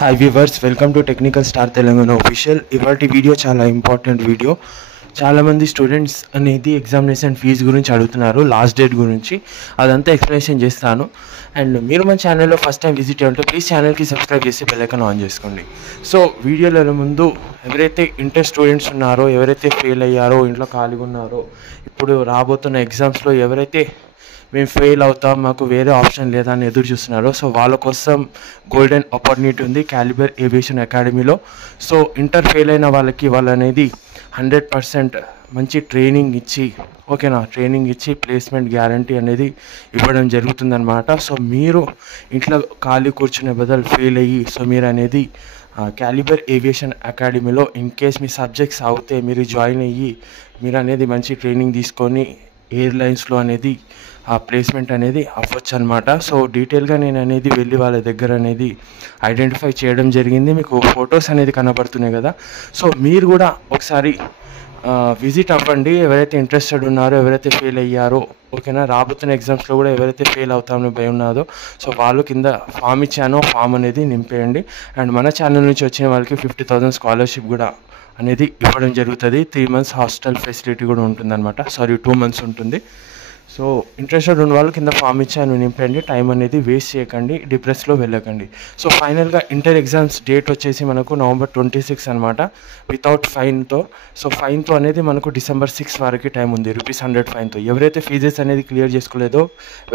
Hi viewers, welcome to technical star Telangana official. ఇవాటి video చాలా important video. చాలామంది students అనేది ఎగ్జామినేషన్ ఫీజు గురించి అడుగుతున్నారు, లాస్ట్ డేట్ గురించి. అదంతా ఎక్స్ప్లెనేషన్ చేస్తాను. అండ్ మీరు మన ఛానల్లో ఫస్ట్ టైం విజిట్ అయ్యంటే ప్లీజ్ ఛానల్కి సబ్స్క్రైబ్ చేసి బెల్ ఐకాన్ ఆన్ చేసుకోండి. సో వీడియోల ముందు ఎవరైతే ఇంటర్ స్టూడెంట్స్ ఉన్నారో, ఎవరైతే ఫెయిల్ అయ్యారో, ఇంట్లో ఖాళీగా ఉన్నారో, ఇప్పుడు రాబోతున్న ఎగ్జామ్స్లో ఎవరైతే మేము ఫెయిల్ అవుతాం, మాకు వేరే ఆప్షన్ లేదా అని ఎదురు చూస్తున్నారు. సో వాళ్ళ కోసం గోల్డెన్ ఆపర్చునిటీ ఉంది క్యాలిబర్ ఏవియేషన్ అకాడమీలో. సో ఇంటర్ ఫెయిల్ అయిన వాళ్ళు అనేది 100% మంచి ట్రైనింగ్ ఇచ్చి, ఓకేనా, ట్రైనింగ్ ఇచ్చి ప్లేస్మెంట్ గ్యారంటీ అనేది ఇవ్వడం జరుగుతుందన్నమాట. సో మీరు ఇంట్లో ఖాళీ కూర్చునే బదులు ఫెయిల్ అయ్యి, సో మీరు అనేది క్యాలిబర్ ఏవియేషన్ అకాడమీలో ఇన్ కేస్ మీ సబ్జెక్ట్స్ అవుతే మీరు జాయిన్ అయ్యి, మీరు అనేది మంచి ట్రైనింగ్ తీసుకొని ఎయిర్లైన్స్లో అనేది ఆ ప్లేస్మెంట్ అనేది అవ్వచ్చు అనమాట. సో డీటెయిల్గా నేను అనేది వెళ్ళి వాళ్ళ దగ్గర అనేది ఐడెంటిఫై చేయడం జరిగింది. మీకు ఫొటోస్ అనేది కనబడుతున్నాయి కదా. సో మీరు కూడా ఒకసారి విజిట్ అవ్వండి, ఎవరైతే ఇంట్రెస్టెడ్ ఉన్నారో, ఎవరైతే ఫెయిల్ అయ్యారో, ఓకేనా. రాబోతున్న ఎగ్జామ్స్లో కూడా ఎవరైతే ఫెయిల్ అవుతామని భయం ఉన్నదో, సో వాళ్ళు కింద ఫామ్ ఇచ్చానో ఫామ్ అనేది నింపేయండి. అండ్ మన ఛానల్ నుంచి వచ్చిన వాళ్ళకి 50,000 స్కాలర్షిప్ కూడా అనేది ఇవ్వడం జరుగుతుంది. 3 months హాస్టల్ ఫెసిలిటీ కూడా ఉంటుందన్నమాట. 2 months ఉంటుంది. సో ఇంట్రెస్టెడ్ ఉన్న వాళ్ళు కింద ఫామ్ ఇచ్చాను నింపండి. టైం అనేది వేస్ట్ చేయకండి, డిప్రెస్లో వెళ్ళకండి. సో ఫైనల్గా ఇంటర్ ఎగ్జామ్స్ డేట్ వచ్చేసి మనకు November 26 అనమాట, వితౌట్ ఫైన్తో. సో ఫైన్తో అనేది మనకు December 6 వరకు టైం ఉంది, ₹100 ఫైన్తో. ఎవరైతే ఫీజెస్ అనేది క్లియర్ చేసుకోలేదో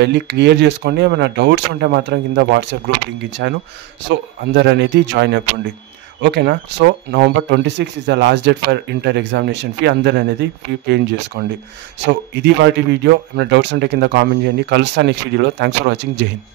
వెళ్ళి క్లియర్ చేసుకోండి. ఏమైనా డౌట్స్ ఉంటే మాత్రం కింద వాట్సాప్ గ్రూప్ లింక్ ఇచ్చాను. సో అందరు అనేది జాయిన్ అయిపోండి, ఓకేనా. So November 26 is the last date for inter examination fee. అందరు అనేది ఫీ పేమెంట్ చేసుకోండి. సో ఇది వాటి వీడియో. ఏమైనా డౌట్స్ ఉంటే కింద కామెంట్ చేయండి. కలుస్తాను నెక్స్ట్ వీడియోలో. Thanks for watching. జై హింద్.